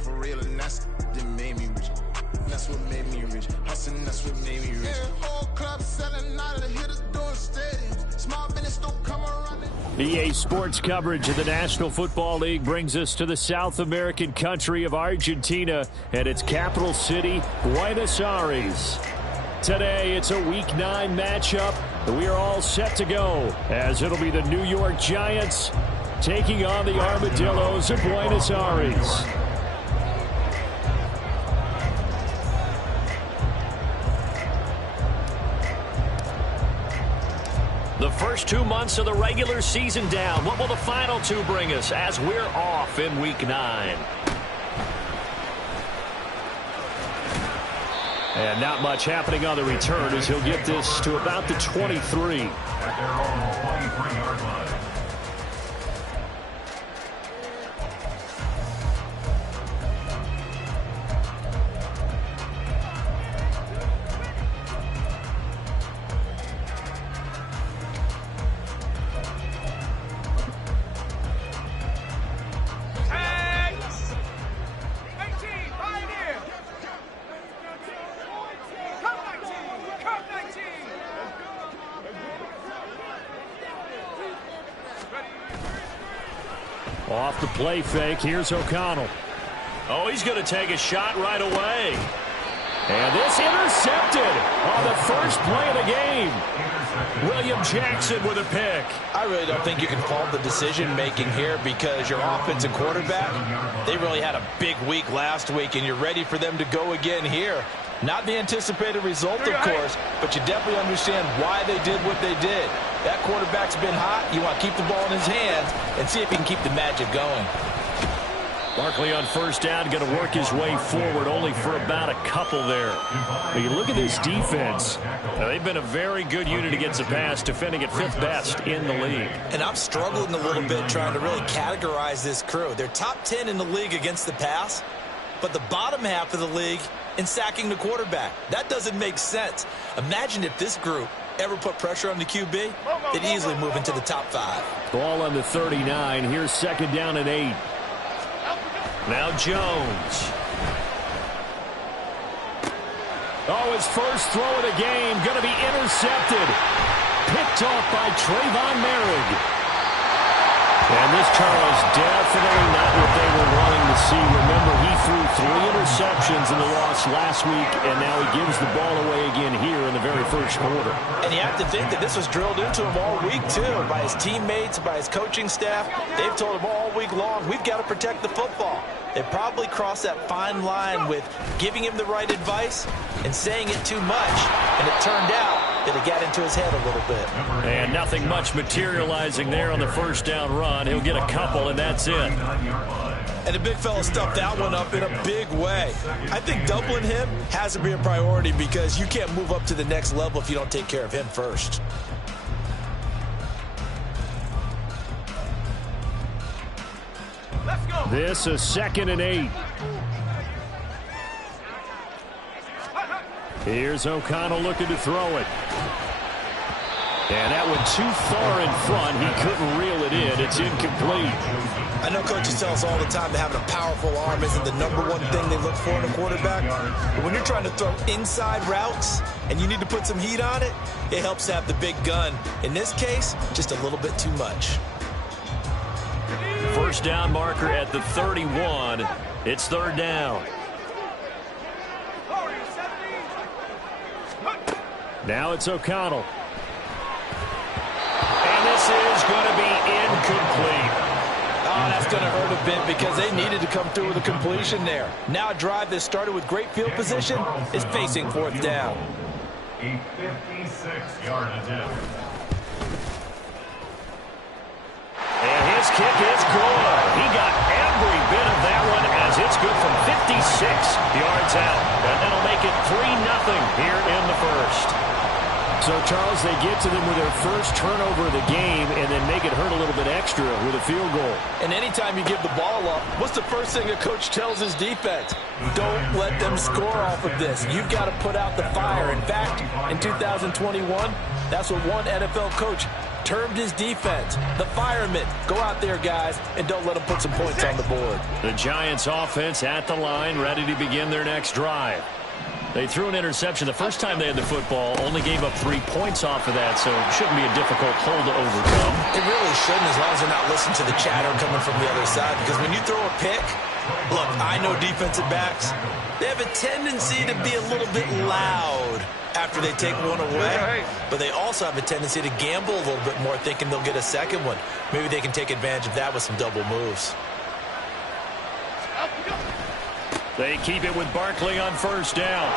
for real, and that's that made me rich. That's what made me rich. Hustling, that's what made me rich. Yeah, whole club selling out of the hitters doing stadiums. Small business don't come around. EA Sports coverage of the National Football League brings us to the South American country of Argentina and its capital city, Buenos Aires. Today, it's a Week 9 matchup, and we are all set to go, as it'll be the New York Giants taking on the Armadillos of Buenos Aires. The first 2 months of the regular season down. What will the final 2 bring us as we're off in Week 9? And not much happening on the return as he'll get this to about the 23. At their own 23-yard line. Off the play fake, here's O'Connell. Oh, he's going to take a shot right away. And this intercepted on the first play of the game. William Jackson with a pick. I really don't think you can fault the decision-making here because your offense and quarterback, they really had a big week last week, and you're ready for them to go again here. Not the anticipated result, of course, but you definitely understand why they did what they did. That quarterback's been hot. You want to keep the ball in his hands and see if he can keep the magic going. Barkley on first down, going to work his way forward, only for about a couple there. But you look at this defense. They've been a very good unit against the pass, defending at 5th best in the league. And I'm struggling a little bit trying to really categorize this crew. They're top 10 in the league against the pass, but the bottom half of the league in sacking the quarterback. That doesn't make sense. Imagine if this group ever put pressure on the QB, they'd easily move into the top 5. Ball on the 39. Here's 2nd down and 8. Now Jones. Oh, his first throw of the game going to be intercepted. Picked off by Trayvon Merrick. And this, Charles, definitely not what they were wanting to see. Remember, he threw 3 interceptions in the loss last week, and now he gives the ball away again here in the very first quarter. And you have to think that this was drilled into him all week, too, by his teammates, by his coaching staff. They've told him all week long, we've got to protect the football. They probably crossed that fine line with giving him the right advice and saying it too much, and it turned out that it got into his head a little bit. And nothing much materializing there on the first down run. He'll get a couple, and that's it. And the big fella stuffed that one up in a big way. I think doubling him has to be a priority because you can't move up to the next level if you don't take care of him first. Let's go. This is 2nd and 8. Here's O'Connell looking to throw it. And that went too far in front. He couldn't reel it in. It's incomplete. I know coaches tell us all the time that having a powerful arm isn't the #1 thing they look for in a quarterback. But when you're trying to throw inside routes and you need to put some heat on it, it helps to have the big gun. In this case, just a little bit too much. First down marker at the 31. It's 3rd down. Now it's O'Connell. And this is going to be incomplete. Oh, that's going to hurt a bit because they needed to come through with a completion there. Now a drive that started with great field position is facing 4th down. A 56-yard attempt. And his kick is good. He got every bit of that one as it's good from 56 yards out. And that'll make it 3-0 here in the first. So, Charles, they get to them with their first turnover of the game and then make it hurt a little bit extra with a field goal. And anytime you give the ball up, what's the first thing a coach tells his defense? Don't let them score off of this. You've got to put out the fire. In fact, in 2021, that's what one NFL coach termed his defense. The firemen. Go out there, guys, and don't let them put some points on the board. The Giants offense at the line, ready to begin their next drive. They threw an interception the first time they had the football, only gave up 3 points off of that, so it shouldn't be a difficult hole to overcome. It really shouldn't, as long as they're not listening to the chatter coming from the other side, because when you throw a pick, look, I know defensive backs, they have a tendency to be a little bit loud after they take one away, but they also have a tendency to gamble a little bit more, thinking they'll get a second one. Maybe they can take advantage of that with some double moves. They keep it with Barkley on first down.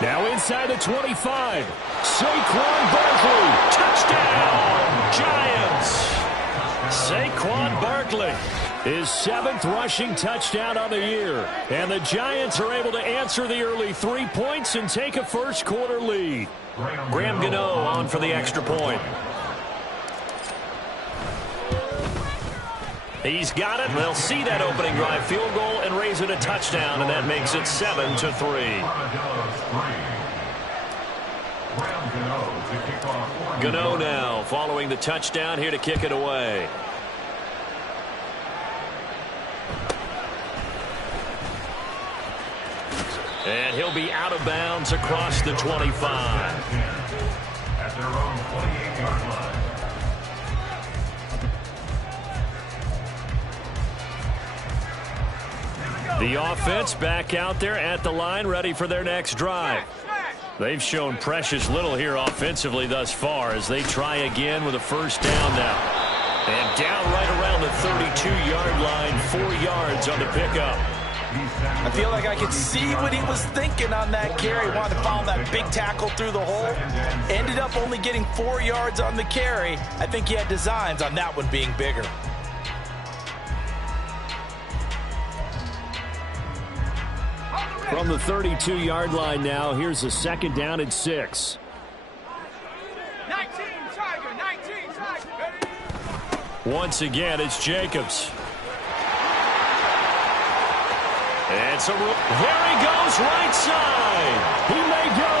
Now inside the 25. Saquon Barkley. Touchdown, Giants. Saquon Barkley. His 7th rushing touchdown on the year. And the Giants are able to answer the early 3 points and take a first-quarter lead. Graham Gano on for the extra point. He's got it. They'll see that opening drive field goal and raise it a touchdown, and that makes it 7-3. Gano now following the touchdown here to kick it away. And he'll be out of bounds across the 25. At their own 28-yard line. The offense back out there at the line, ready for their next drive. They've shown precious little here offensively thus far as they try again with a first down now. And down right around the 32-yard line, 4 yards on the pickup. I feel like I could see what he was thinking on that carry. Wanted to follow that big tackle through the hole. Ended up only getting 4 yards on the carry. I think he had designs on that one being bigger. From the 32-yard line now, here's a second down and 6. 19 Tiger, 19 Tiger. Once again, it's Jacobs. And so there he goes, right side. He may go.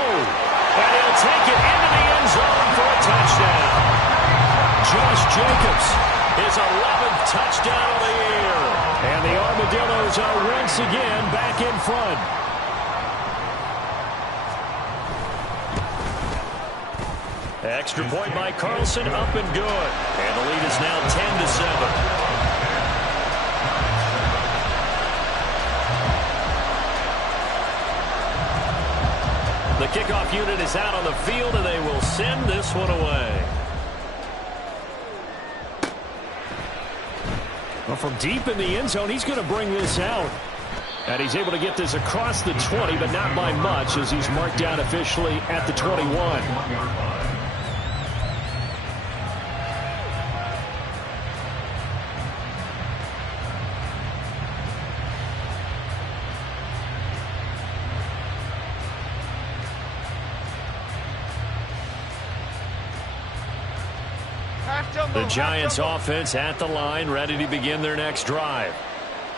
And he'll take it into the end zone for a touchdown. Josh Jacobs, his 11th touchdown of the year. And the Armadillos are once again back in front. Extra point by Carlson, up and good. And the lead is now 10-7. The kickoff unit is out on the field, and they will send this one away. Well, from deep in the end zone, he's going to bring this out. And he's able to get this across the 20, but not by much, as he's marked down officially at the 21. The Giants offense at the line, ready to begin their next drive.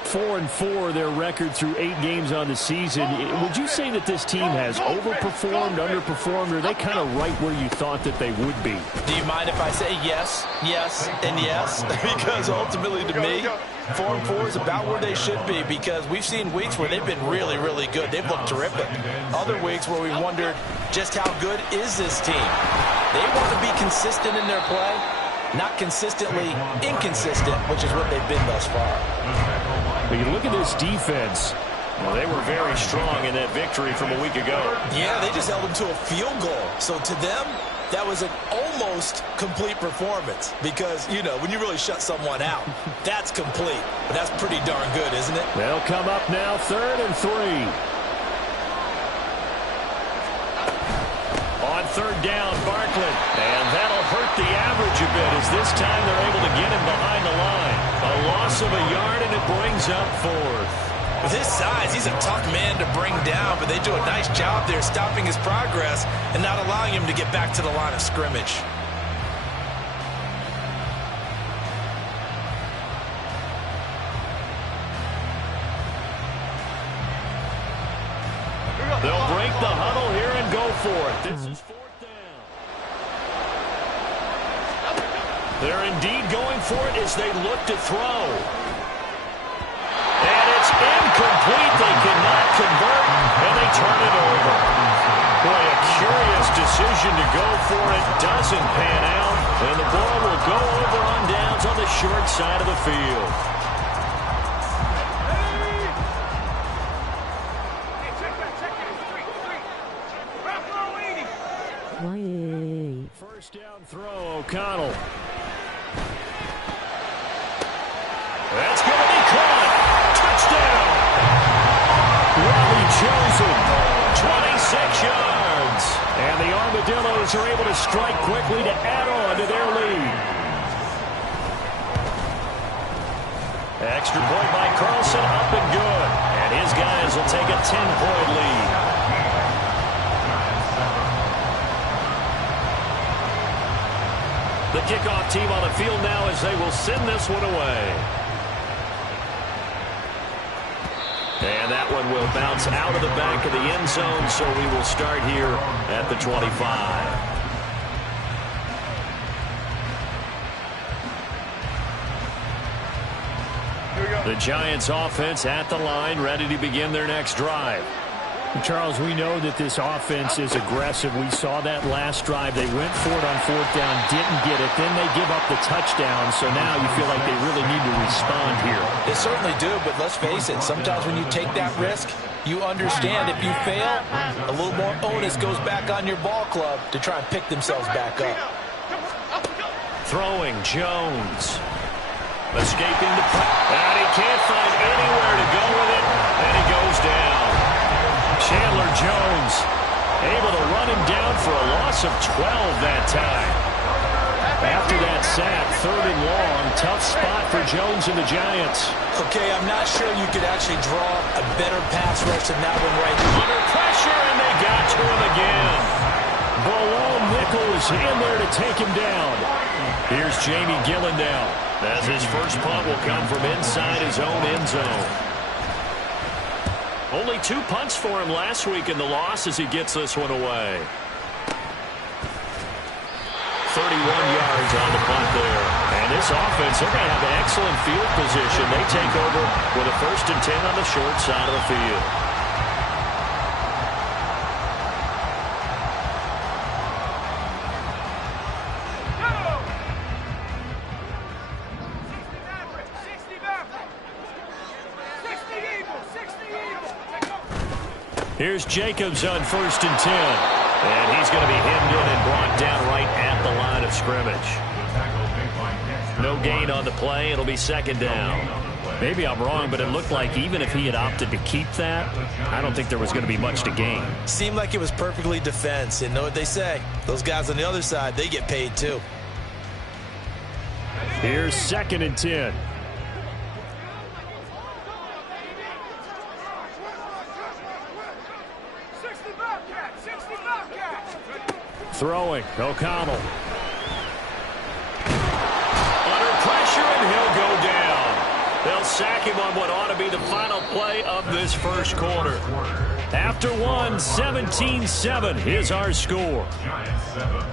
4-4 their record through 8 games on the season. Would you say that this team has overperformed, underperformed, or are they kind of right where you thought that they would be? Do you mind if I say yes, yes, and yes? Because ultimately to me, 4-4 is about where they should be, because we've seen weeks where they've been really, really good. They've looked terrific. Other weeks where we wondered just how good is this team. They want to be consistent in their play, not consistently inconsistent, which is what they've been thus far. But you look at this defense. Well, they were very strong in that victory from a week ago. Yeah, they just held them to a field goal. So to them, that was an almost complete performance because, you know, when you really shut someone out, that's complete. But that's pretty darn good, isn't it? They'll come up now 3rd and 3. On 3rd down, Barkley. And that'll hurt the average a bit as this time they're able to get him behind the line. A loss of a yard, and it brings up 4th. With his size, he's a tough man to bring down, but they do a nice job there stopping his progress and not allowing him to get back to the line of scrimmage. They'll break the huddle here and go for it. This is 4th down. They're indeed going for it as they look to throw. And it's incomplete. They cannot convert, and they turn it over. Boy, a curious decision to go for it. Doesn't pan out, and the ball will go over on downs on the short side of the field. First down throw, O'Connell. That's going to be caught. Touchdown. Robbie chosen. 26 yards. And the Armadillos are able to strike quickly to add on to their lead. Extra point by Carlson, up and good. And his guys will take a 10-point lead. The kickoff team on the field now as they will send this one away. And that one will bounce out of the back of the end zone, so we will start here at the 25. The Giants offense at the line, ready to begin their next drive. Charles, we know that this offense is aggressive. We saw that last drive. They went for it on fourth down, didn't get it. Then they give up the touchdown, so now you feel like they really need to respond here. They certainly do, but let's face it, sometimes when you take that risk, you understand if you fail, a little more onus goes back on your ball club to try and pick themselves back up. Throwing, Jones. Escaping the pressure. And he can't find anywhere to go with it, and he goes down. Chandler Jones able to run him down for a loss of 12 that time. After that sack, third and long, tough spot for Jones and the Giants. Okay, I'm not sure you could actually draw a better pass rush than that one right now. Under pressure, and they got to him again. Below Nichols in there to take him down. Here's Jamie Gillendow as his first punt will come from inside his own end zone. Only 2 punts for him last week in the loss as he gets this one away. 31 yards on the punt there. And this offense, they're going to have excellent field position. They take over with a 1st and 10 on the short side of the field. Here's Jacobs on 1st and 10. And he's going to be hemmed in and brought down right at the line of scrimmage. No gain on the play. It'll be 2nd down. Maybe I'm wrong, but it looked like even if he had opted to keep that, I don't think there was going to be much to gain. Seemed like it was perfectly defense. And know what they say? Those guys on the other side, they get paid too. Here's 2nd and 10. Throwing, O'Connell. Under pressure, and he'll go down. They'll sack him on what ought to be the final play of this first quarter. After one, 17-7 is our score. Giants 7.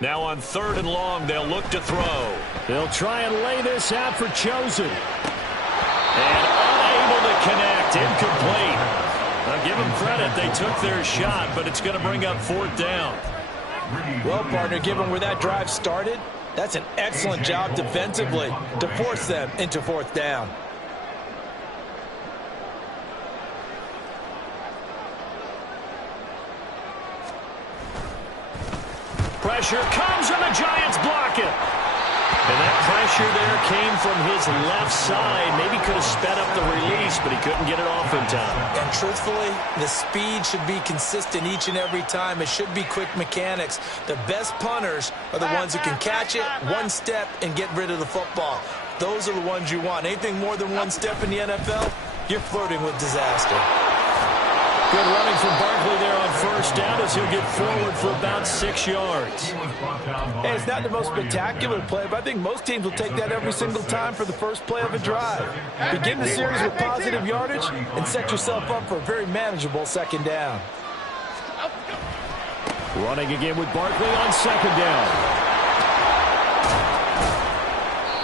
Now on 3rd and long, they'll look to throw. They'll try and lay this out for Chosen. And unable to connect. Incomplete. Now give them credit. They took their shot, but it's going to bring up 4th down. Well, partner, given where that drive started, that's an excellent job defensively to force them into 4th down. Pressure comes, and the Giants block it. And that pressure there came from his left side. Maybe could have sped up the release, but he couldn't get it off in time. And truthfully, the speed should be consistent each and every time. It should be quick mechanics. The best punters are the ones who can catch it, one step, and get rid of the football. Those are the ones you want. Anything more than one step in the NFL, you're flirting with disaster. Good running from Barkley there on first down as he'll get forward for about 6 yards. Hey, it's not the most spectacular play, but I think most teams will take that every single time for the first play of a drive. Begin the series with positive yardage and set yourself up for a very manageable second down. Running again with Barkley on second down.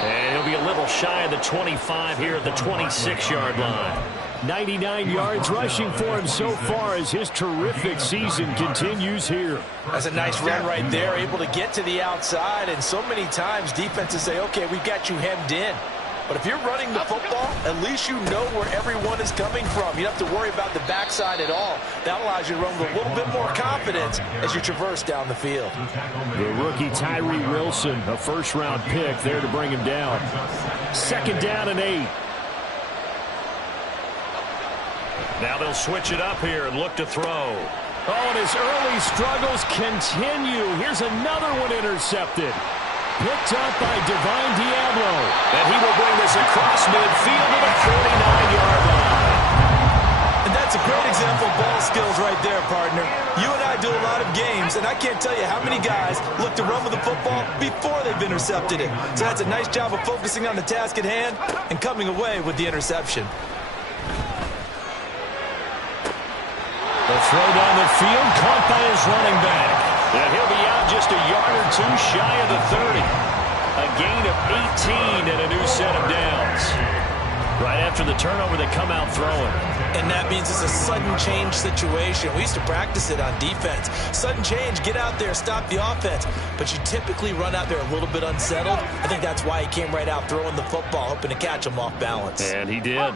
And he'll be a little shy of the 25 here at the 26-yard line. 99 yards rushing for him so far as his terrific season continues here. That's a nice run right there, able to get to the outside, and so many times defenses say, okay, we've got you hemmed in. But if you're running the football, at least you know where everyone is coming from. You don't have to worry about the backside at all. That allows you to run with a little bit more confidence as you traverse down the field. The rookie Tyree Wilson, a first-round pick there to bring him down. Second down and 8. Now they'll switch it up here and look to throw. Oh, and his early struggles continue. Here's another one intercepted. Picked up by Divine Diablo. And he will bring this across midfield to the 49-yard line. And that's a great example of ball skills right there, partner. You and I do a lot of games, and I can't tell you how many guys look to run with the football before they've intercepted it. So that's a nice job of focusing on the task at hand and coming away with the interception. The throw down the field, caught by his running back. And he'll be out just a yard or two shy of the 30. A gain of 18 and a new set of downs. Right after the turnover, they come out throwing. And that means it's a sudden change situation. We used to practice it on defense. Sudden change, get out there, stop the offense. But you typically run out there a little bit unsettled. I think that's why he came right out throwing the football, hoping to catch him off balance. And he did.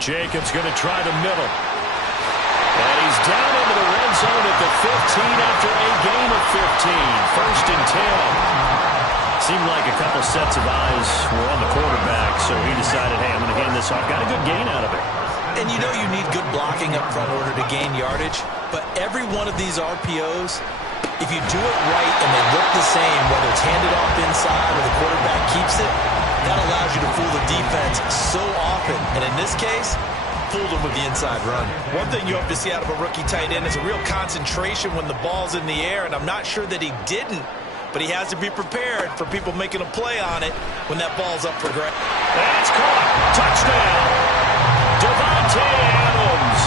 Jacobs going to try the middle. And he's down into the red zone at the 15 after a gain of 15. First and 10. Seemed like a couple sets of eyes were on the quarterback, so he decided, hey, I'm going to hand this off. Got a good gain out of it. And you know you need good blocking up front in order to gain yardage. But every one of these RPOs, if you do it right and they look the same, whether it's handed off inside or the quarterback keeps it, that allows you to fool the defense so often. And in this case, fooled him with the inside run. One thing you hope to see out of a rookie tight end is a real concentration when the ball's in the air, and I'm not sure that he didn't, but he has to be prepared for people making a play on it when that ball's up for grabs. That's caught. Touchdown. Devontae Adams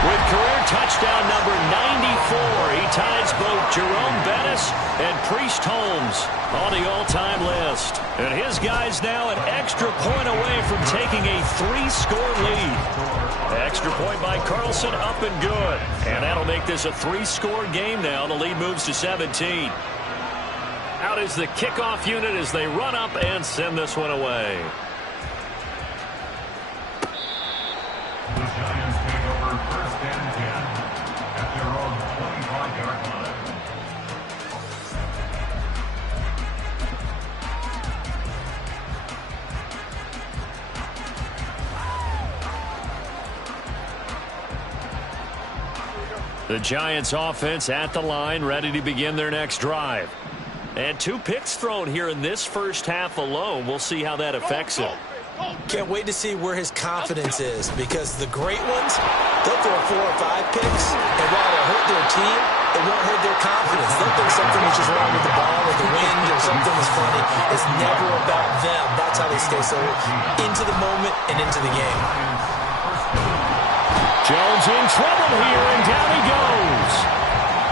with career touchdown number 94. He ties both Jerome Bettis and Priest Holmes on the all-time list. And his guys now an extra point away from taking a 3-score lead. Extra point by Carlson, up and good. And that'll make this a 3-score game now. The lead moves to 17. Out is the kickoff unit as they run up and send this one away. The Giants take over first and 10 at their own 25-yard line. The Giants offense at the line, ready to begin their next drive. And 2 picks thrown here in this first half alone. We'll see how that affects him. Can't wait to see where his confidence is, because the great ones, they'll throw 4 or 5 picks, and while it'll hurt their team, it won't hurt their confidence. They'll think something is just wrong with the ball or the wind or something is funny. It's never about them. That's how they stay so into the moment and into the game. Jones in trouble here, and down he goes.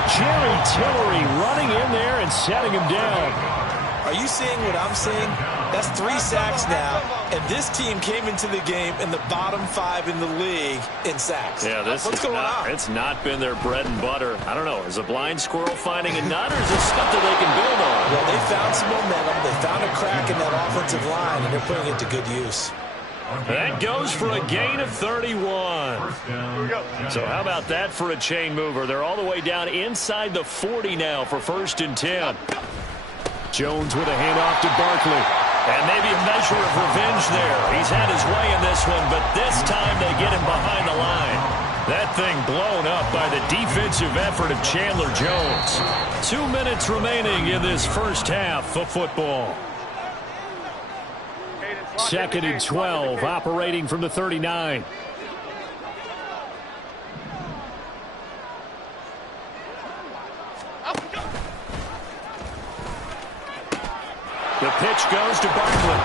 Jerry Tillery running in there and setting him down. Are you seeing what I'm seeing? That's 3 sacks now, and this team came into the game in the bottom 5 in the league in sacks. Yeah, What's going on? It's not been their bread and butter. I don't know. Is a blind squirrel finding a nut, or is it stuff that they can build on? Well, they found some momentum. They found a crack in that offensive line, and they're putting it to good use. That goes for a gain of 31. So how about that for a chain mover? They're all the way down inside the 40 now for first and 10. Jones with a handoff to Barkley. And maybe a measure of revenge there. He's had his way in this one, but this time they get him behind the line. That thing blown up by the defensive effort of Chandler Jones. 2 minutes remaining in this first half of football. 2nd and 12, operating from the 39. The pitch goes to Barkley.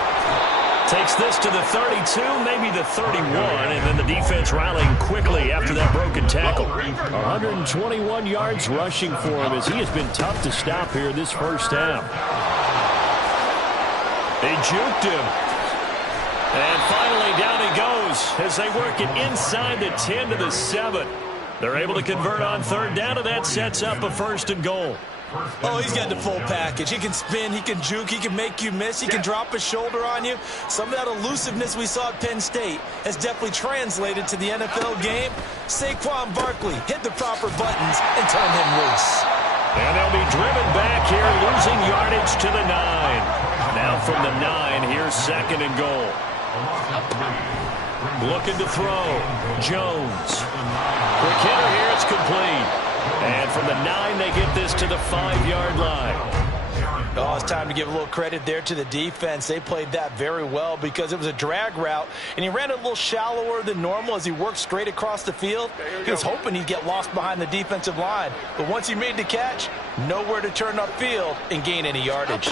Takes this to the 32, maybe the 31, and then the defense rallying quickly after that broken tackle. 121 yards rushing for him as he has been tough to stop here this first half. They juked him. And finally down he goes as they work it inside the 10 to the 7. They're able to convert on 3rd down, and that sets up a 1st and goal. Oh, he's got the full package. He can spin, he can juke, he can make you miss, he can drop his shoulder on you. Some of that elusiveness we saw at Penn State has definitely translated to the NFL game. Saquon Barkley hit the proper buttons and turn him loose. And they'll be driven back here, losing yardage to the 9. Now from the 9, here's 2nd and goal. Looking to throw. Jones. Quick hitter here, it's complete. And from the 9, they get this to the 5-yard line. Oh, it's time to give a little credit there to the defense. They played that very well because it was a drag route, and he ran it a little shallower than normal as he worked straight across the field. He was hoping he'd get lost behind the defensive line, but once he made the catch, nowhere to turn upfield and gain any yardage.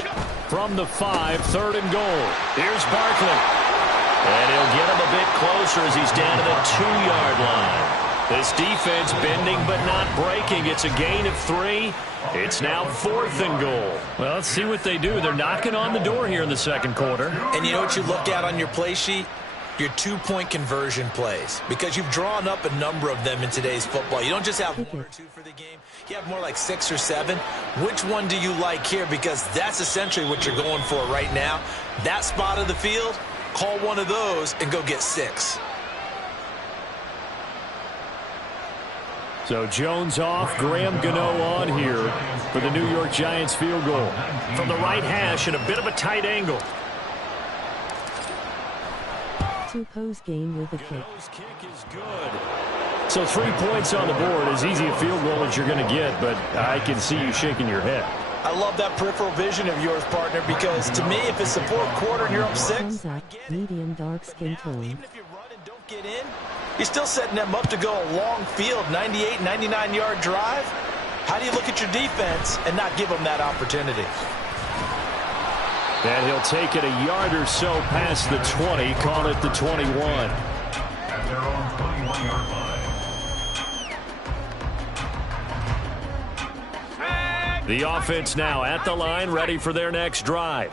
From the 5, 3rd and goal. Here's Barkley. And he'll get him a bit closer as he's down to the 2-yard line. This defense bending but not breaking. It's a gain of 3. It's now 4th and goal. Well, let's see what they do. They're knocking on the door here in the 2nd quarter. And you know what you look at on your play sheet? Your 2-point conversion plays. Because you've drawn up a number of them in today's football. You don't just have 1 or 2 for the game. You have more like 6 or 7. Which one do you like here? Because that's essentially what you're going for right now. That spot of the field, call one of those and go get 6. So Jones off, Graham Gano on here for the New York Giants field goal. From the right hash at a bit of a tight angle. To pose game with a kick. Gano's kick is good. So 3 points on the board, as easy a field goal as you're going to get, but I can see you shaking your head. I love that peripheral vision of yours, partner, because to me, if it's the 4th quarter and you're up 6, medium dark skin tone. even if you run and don't get in, you're still setting them up to go a long field, 98, 99-yard drive. How do you look at your defense and not give them that opportunity? And he'll take it a yard or so past the 20, call it the 21. At their own 21-yard line. The offense now at the line, ready for their next drive.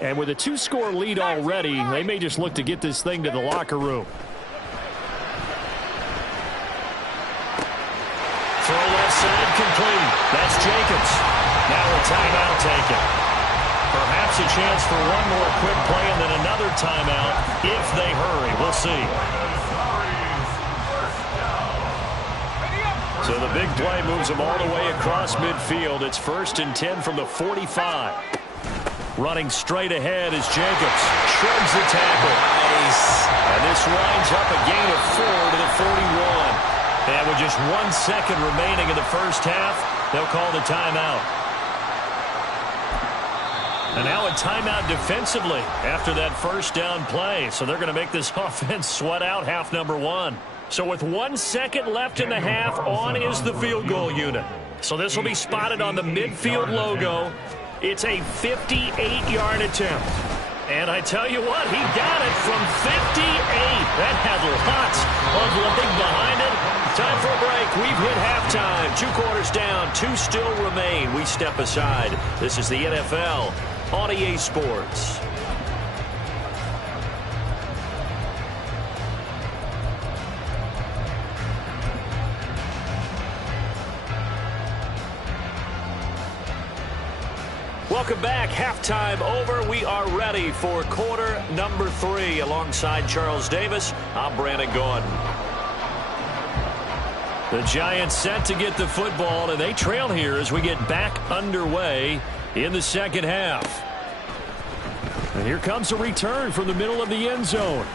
And with a 2-score lead already, they may just look to get this thing to the locker room. Throw left side complete. That's Jacobs. Now a timeout taken. Perhaps a chance for one more quick play and then another timeout if they hurry. We'll see. So the big play moves them all the way across midfield. It's 1st and 10 from the 45. Running straight ahead is Jacobs. Shrugs the tackle. Nice. And this winds up a gain of 4 to the 41. And with just 1 second remaining in the first half, they'll call the timeout. And now a timeout defensively after that first down play. So they're going to make this offense sweat out half number 1. So with 1 second left in the half, on is the field goal unit. So this will be spotted on the midfield logo. It's a 58-yard attempt. And I tell you what, he got it from 58. That had lots of leg behind it. Time for a break. We've hit halftime. 2 quarters down, 2 still remain. We step aside. This is the NFL on EA Sports. Welcome back. Halftime over. We are ready for quarter number 3. Alongside Charles Davis, I'm Brandon Gordon. The Giants set to get the football, and they trail here as we get back underway in the second half. And here comes a return from the middle of the end zone.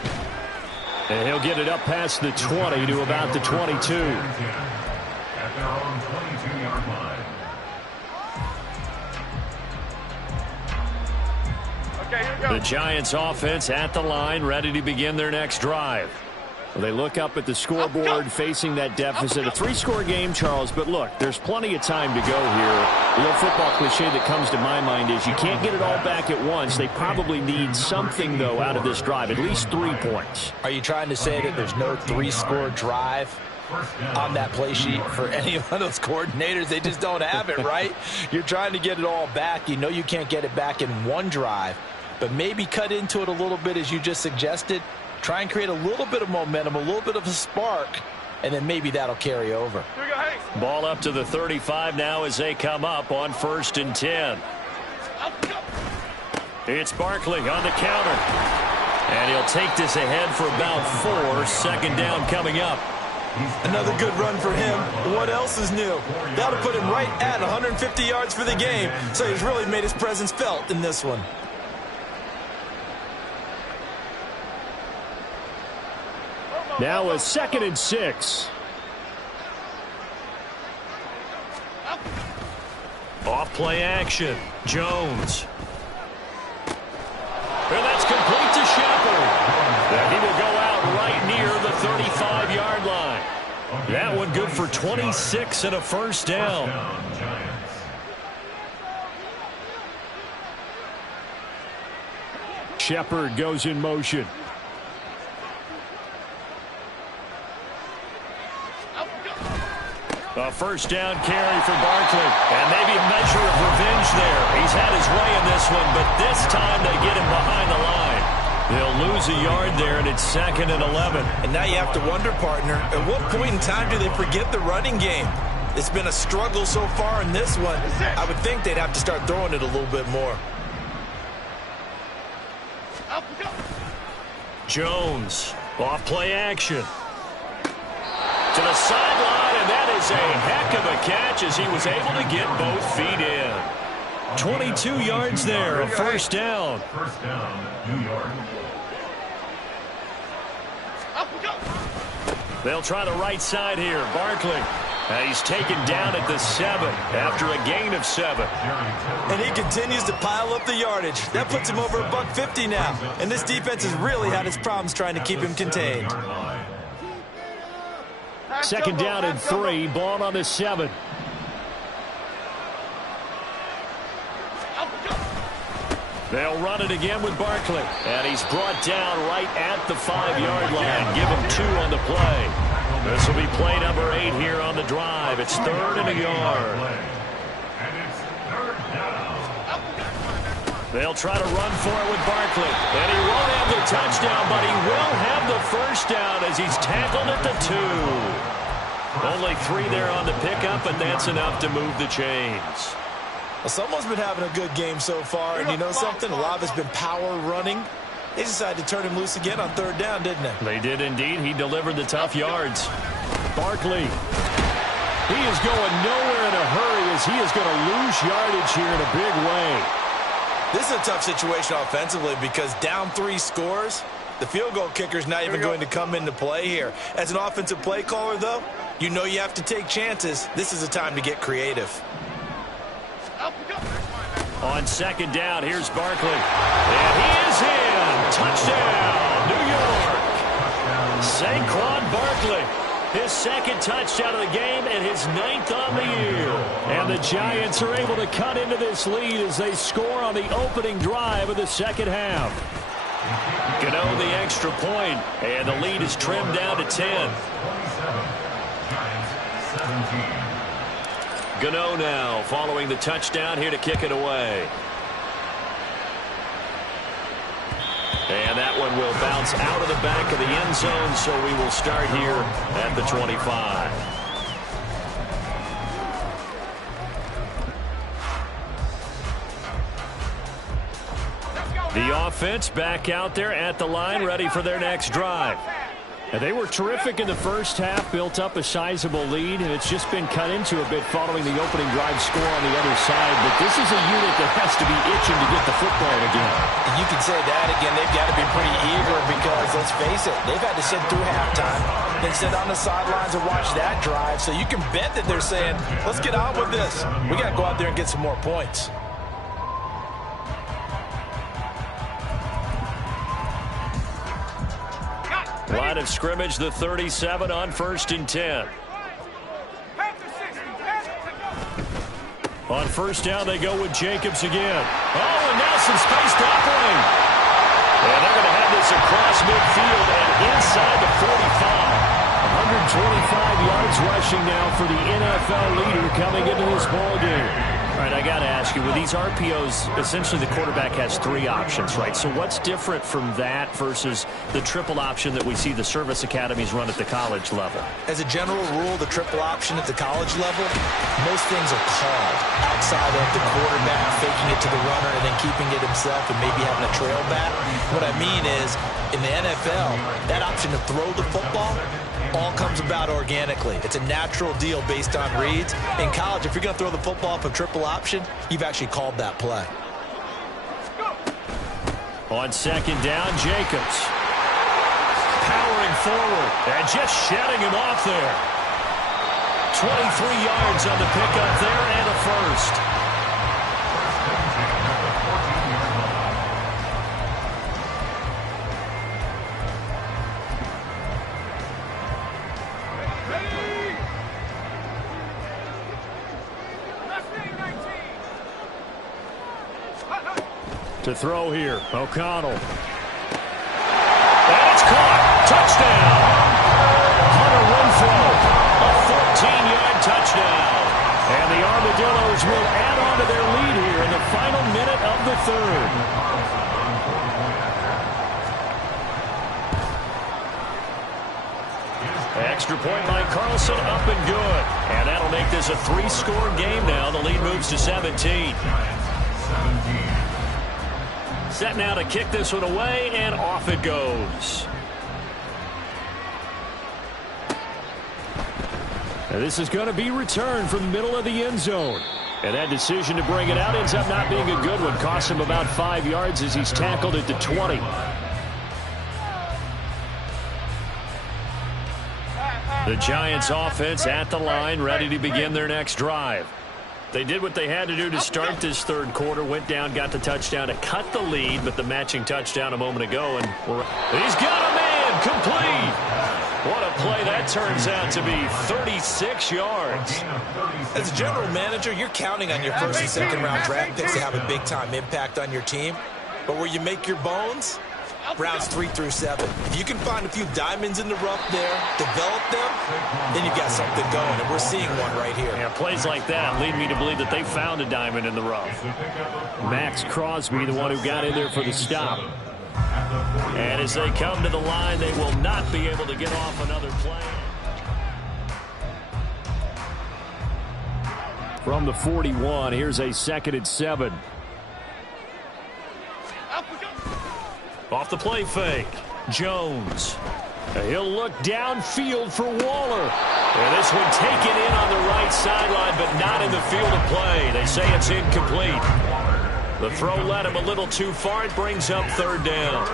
And he'll get it up past the 20 to about the 22. At their own 22-yard line. Okay, here we go. The Giants offense at the line, ready to begin their next drive. Well, they look up at the scoreboard facing that deficit. A 3-score game, Charles, but look, there's plenty of time to go here. The old football cliche that comes to my mind is you can't get it all back at once. They probably need something, though, out of this drive, at least 3 points. Are you trying to say that there's no 3-score drive on that play sheet for any of those coordinators? They just don't have it, right? You're trying to get it all back. You know you can't get it back in one drive, but maybe cut into it a little bit as you just suggested. Try and create a little bit of momentum, a little bit of a spark, and then maybe that'll carry over. Here we go, Hank. Ball up to the 35 now as they come up on 1st and 10. It's Barkley on the counter. And he'll take this ahead for about 4. Second down coming up. Another good run for him. What else is new? That'll put him right at 150 yards for the game, so he's really made his presence felt in this one. Now a 2nd and 6. Off play action. Jones. And that's complete to Shepard. And he will go out right near the 35-yard line. That one good for 26 and a first down. Shepard goes in motion. A first down carry for Barkley. And maybe a measure of revenge there. He's had his way in this one, but this time they get him behind the line. They'll lose a yard there, and it's 2nd and 11. And now you have to wonder, partner, at what point in time do they forget the running game? It's been a struggle so far in this one. I would think they'd have to start throwing it a little bit more. Jones, off play action. To the sideline, and that is a heck of a catch as he was able to get both feet in. 22 yards there, a first down. First down, New York. They'll try the right side here. Barkley. And he's taken down at the 7 after a gain of 7. And he continues to pile up the yardage. That puts him over $150 now. And this defense has really had its problems trying to keep him contained. 2nd down and 3. Ball on the 7. They'll run it again with Barkley. And he's brought down right at the 5-yard line. Give him 2 on the play. This will be play number 8 here on the drive. It's 3rd and a yard. And it's 3rd down. They'll try to run for it with Barkley. And he won't have the touchdown, but he will have the first down as he's tackled at the 2. Only 3 there on the pickup, and that's enough to move the chains. Well, someone's been having a good game so far, and you know something? A lot of it's been power running. They decided to turn him loose again on 3rd down, didn't they? They did indeed. He delivered the tough yards. Barkley. He is going nowhere in a hurry as he is going to lose yardage here in a big way. This is a tough situation offensively because down 3 scores, the field goal kicker's not even going to come into play here. As an offensive play caller, though, you know you have to take chances. This is a time to get creative. On 2nd down, here's Barkley. And he is in. Touchdown, New York. Saquon Barkley. His 2nd touchdown of the game and his 9th on the year. And the Giants are able to cut into this lead as they score on the opening drive of the second half. Gano the extra point, and the lead is trimmed down to 10. Gano now following the touchdown here to kick it away. And that one will bounce out of the back of the end zone, so we will start here at the 25. The offense back out there at the line, ready for their next drive. And they were terrific in the first half, built up a sizable lead, and it's just been cut into a bit following the opening drive score on the other side. But this is a unit that has to be itching to get the football again. And you can say that again. They've got to be pretty eager because, let's face it, they've had to sit through halftime, then sit on the sidelines and watch that drive. So you can bet that they're saying, let's get on with this. We got to go out there and get some more points. Line of scrimmage, the 37 on 1st and 10. On first down, they go with Jacobs again. Oh, and now some space to operate. And they're going to have this across midfield and inside the 45. 125 yards rushing now for the NFL leader coming into this ball game. All right, I got to ask you, with these RPOs, essentially the quarterback has 3 options, right? So what's different from that versus the triple option that we see the service academies run at the college level? As a general rule, the triple option at the college level, most things are called outside of the quarterback faking it to the runner and then keeping it himself and maybe having a trail back. What I mean is, in the NFL, that option to throw the football all comes about organically. It's a natural deal based on reads. In college, if you're going to throw the football for triple option, you've actually called that play. On second down, Jacobs. Powering forward and just shedding him off there. 23 yards on the pickup there and a first. To throw here, O'Connell. And it's caught. Touchdown. Hunter Renfrow, a 14-yard touchdown. And the Armadillos will add on to their lead here in the final minute of the third. Extra point by Carlson, up and good. And that'll make this a 3-score game now. The lead moves to 17. Set now to kick this one away, and off it goes. And this is going to be returned from the middle of the end zone. And that decision to bring it out ends up not being a good one. Costs him about 5 yards as he's tackled at the 20. The Giants offense at the line, ready to begin their next drive. They did what they had to do to start this third quarter. Went down, got the touchdown to cut the lead, but the matching touchdown a moment ago. And he's got a man complete. What a play that turns out to be. 36 yards. As a general manager, you're counting on your first and second round draft picks to have a big-time impact on your team. But where you make your bones, rounds 3 through 7. If you can find a few diamonds in the rough there, develop them, then you've got something going, and we're seeing one right here. Yeah, plays like that lead me to believe that they found a diamond in the rough. Max Crosby, the one who got in there for the stop. And as they come to the line, they will not be able to get off another play. From the 41, here's a 2nd and 7. Off the play fake, Jones. He'll look downfield for Waller. And this one taken in on the right sideline, but not in the field of play. They say it's incomplete. The throw led him a little too far. It brings up 3rd down.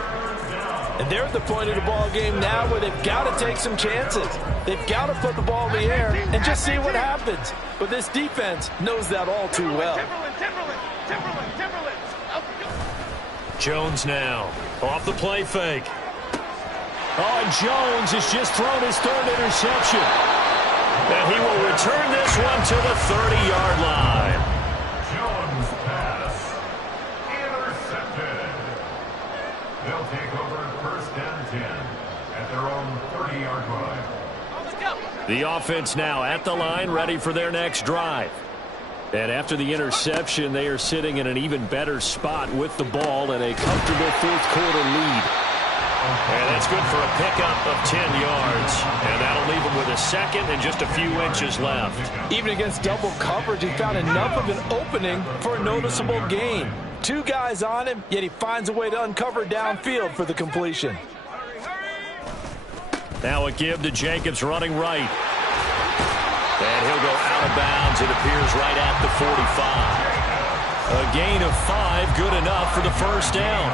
And they're at the point of the ball game now where they've got to take some chances. They've got to put the ball in the air and just see what happens. But this defense knows that all too well. Jones now. Off the play fake. Oh, and Jones has just thrown his 3rd interception. And he will return this one to the 30-yard line. Jones pass. Intercepted. They'll take over 1st and 10 at their own 30-yard line. The offense now at the line, ready for their next drive. And after the interception, they are sitting in an even better spot with the ball and a comfortable 4th quarter lead. And that's good for a pickup of 10 yards. And that'll leave him with a 2nd and just a few inches left. Even against double coverage, he found enough of an opening for a noticeable gain. 2 guys on him, yet he finds a way to uncover downfield for the completion. Now a give to Jacobs running right. And he'll go out of bounds, it appears, right at the 45. A gain of 5, good enough for the first down.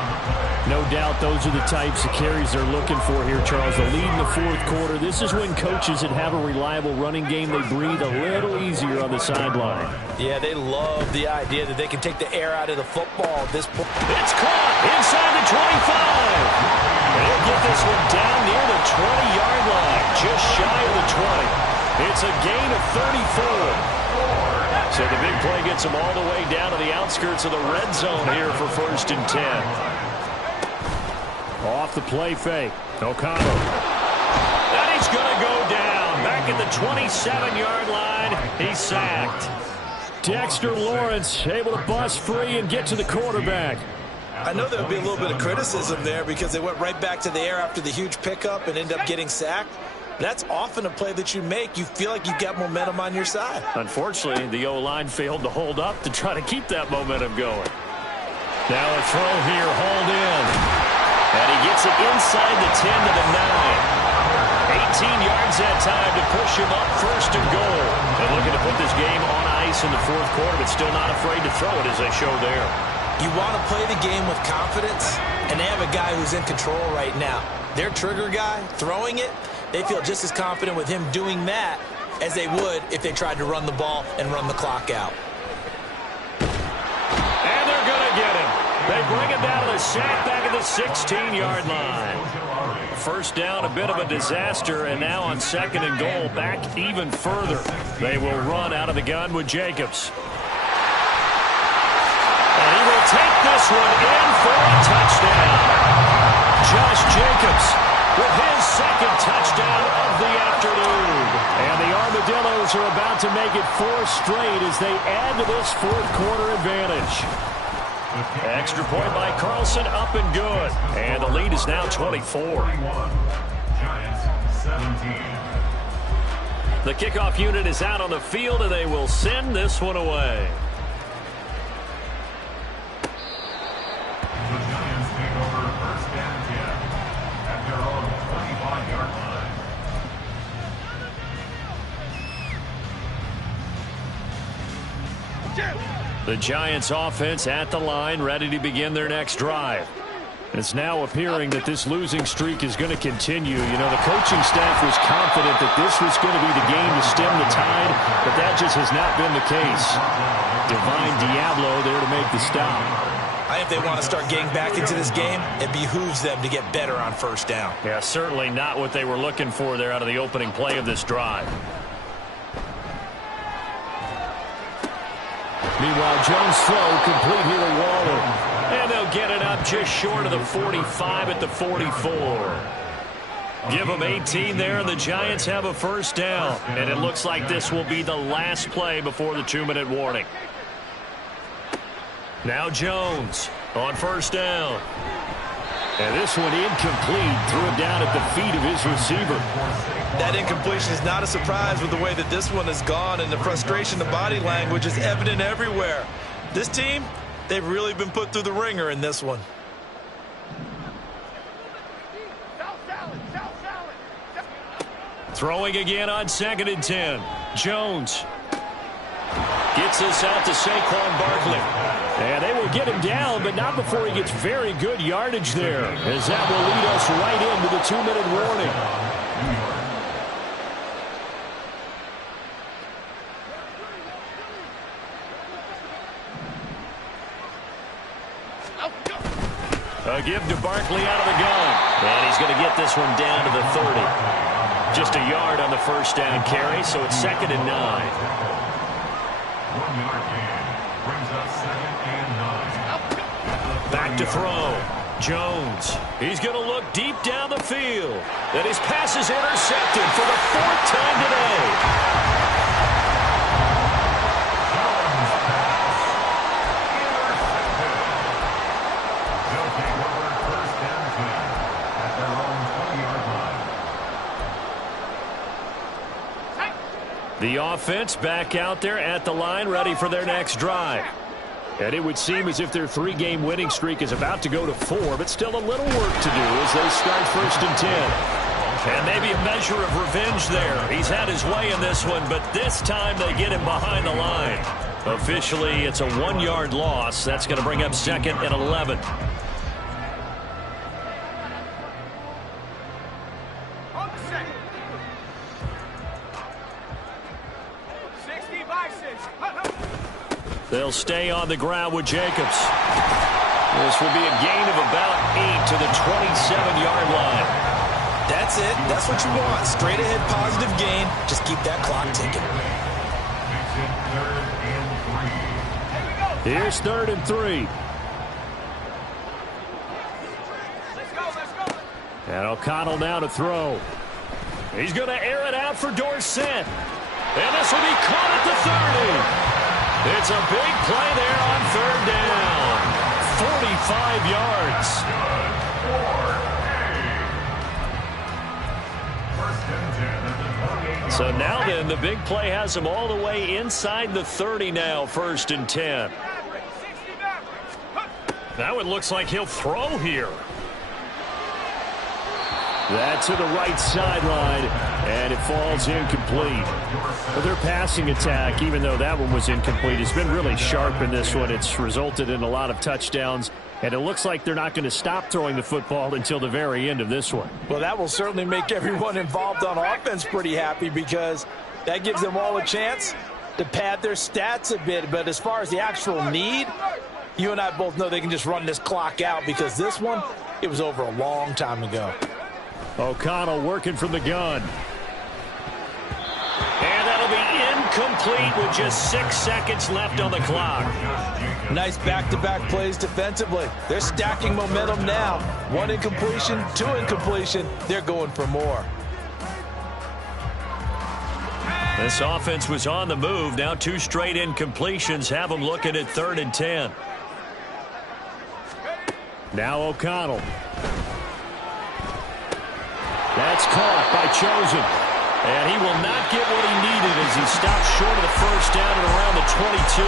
No doubt those are the types of carries they're looking for here, Charles. The lead in the fourth quarter. This is when coaches that have a reliable running game, they breathe a little easier on the sideline. Yeah, they love the idea that they can take the air out of the football at this point. It's caught inside the 25. They'll get this one down near the 20-yard line, just shy of the 20. It's a gain of 34. So the big play gets them all the way down to the outskirts of the red zone here for 1st and 10. Off the play fake. O'Connell. And he's going to go down. Back at the 27-yard line. He's sacked. Dexter Lawrence able to bust free and get to the quarterback. I know there would be a little bit of criticism there because they went right back to the air after the huge pickup and ended up getting sacked. That's often a play that you make. You feel like you've got momentum on your side. Unfortunately, the O-line failed to hold up to try to keep that momentum going. Now a throw here, hauled in. And he gets it inside the 10 to the 9. 18 yards that time to push him up 1st and goal. And looking to put this game on ice in the fourth quarter, but still not afraid to throw it as they show there. You want to play the game with confidence, and they have a guy who's in control right now. Their trigger guy, throwing it, they feel just as confident with him doing that as they would if they tried to run the ball and run the clock out. And they're going to get him. They bring him down to the sack back at the 16-yard line. First down, a bit of a disaster, and now on 2nd and goal, back even further. They will run out of the gun with Jacobs. And he will take this one in for a touchdown. Josh Jacobs with his 2nd touchdown of the afternoon. And the Armadillos are about to make it 4 straight as they add to this fourth quarter advantage. Extra point by Carlson, up and good. And the lead is now 24. Giants 17. The kickoff unit is out on the field, and they will send this one away. The Giants take over 1st and 10 at their own 25-yard line. The Giants offense at the line, ready to begin their next drive. It's now appearing that this losing streak is going to continue. You know, the coaching staff was confident that this was going to be the game to stem the tide, but that just has not been the case. Divine Diablo there to make the stop. I think if they want to start getting back into this game, it behooves them to get better on 1st down. Yeah, certainly not what they were looking for there out of the opening play of this drive. Meanwhile, Jones' throw complete here to Waller. And they'll get it up just short of the 45 at the 44. Give them 18 there, and the Giants have a 1st down. And it looks like this will be the last play before the 2-minute warning. Now Jones on 1st down. And this one incomplete. Threw it down at the feet of his receiver. That incompletion is not a surprise with the way that this one has gone, and the frustration, the body language is evident everywhere. This team, they've really been put through the ringer in this one. Throwing again on 2nd and 10. Jones gets this out to Saquon Barkley. And they will get him down, but not before he gets very good yardage there, as that will lead us right into the 2-minute warning. A give to Barkley out of the gun. And he's going to get this one down to the 30. Just a yard on the 1st down carry, so it's 2nd and 9. 1-yard gain brings up 2nd and 9. Back to throw. Jones. He's going to look deep down the field. And his pass is intercepted for the 4th time today. The offense back out there at the line, ready for their next drive. And it would seem as if their 3-game winning streak is about to go to 4, but still a little work to do as they start 1st and 10. And maybe a measure of revenge there. He's had his way in this one, but this time they get him behind the line. Officially, it's a 1-yard loss. That's going to bring up 2nd and 11. They'll stay on the ground with Jacobs. This will be a gain of about 8 to the 27-yard line. That's it. That's what you want. Straight ahead positive gain. Just keep that clock ticking. Here's 3rd and 3. And O'Connell now to throw. He's going to air it out for Dorsett. And this will be caught at the 30. It's a big play there on 3rd down. 45 yards. So now then, the big play has him all the way inside the 30 now, 1st and 10. Now it looks like he'll throw here. That's to the right sideline, and it falls incomplete. But their passing attack, even though that one was incomplete, has been really sharp in this one. It's resulted in a lot of touchdowns, and it looks like they're not going to stop throwing the football until the very end of this one. Well, that will certainly make everyone involved on offense pretty happy, because that gives them all a chance to pad their stats a bit. But as far as the actual need, you and I both know they can just run this clock out, because this one, it was over a long time ago. O'Connell working from the gun. And that'll be incomplete with just 6 seconds left on the clock. Nice back-to-back plays defensively. They're stacking momentum now. 1 incompletion, 2 incompletion. They're going for more. This offense was on the move. Now 2 straight incompletions have them looking at 3rd and 10. Now O'Connell. That's caught by Chosen. And he will not get what he needed as he stops short of the 1st down and around the 22.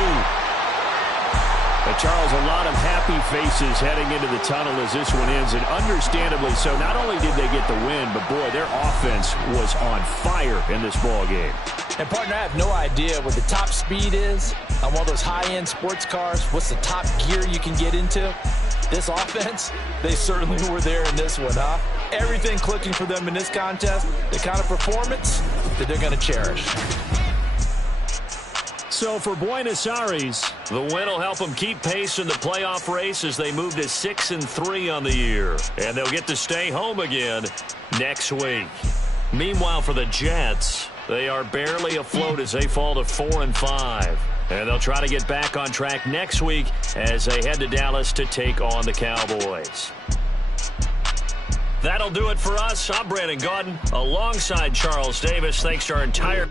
But Charles, a lot of happy faces heading into the tunnel as this one ends, and understandably so. Not only did they get the win, but boy, their offense was on fire in this ball game. And partner, I have no idea what the top speed is on one of those high-end sports cars. What's the top gear you can get into? This offense, they certainly were there in this one, huh? Everything clicking for them in this contest, the kind of performance that they're going to cherish. So for Buenos Aires, the win will help them keep pace in the playoff race as they move to 6-3 on the year. And they'll get to stay home again next week. Meanwhile, for the Jets, they are barely afloat as they fall to 4-5. And they'll try to get back on track next week as they head to Dallas to take on the Cowboys. That'll do it for us. I'm Brandon Gaudin alongside Charles Davis. Thanks to our entire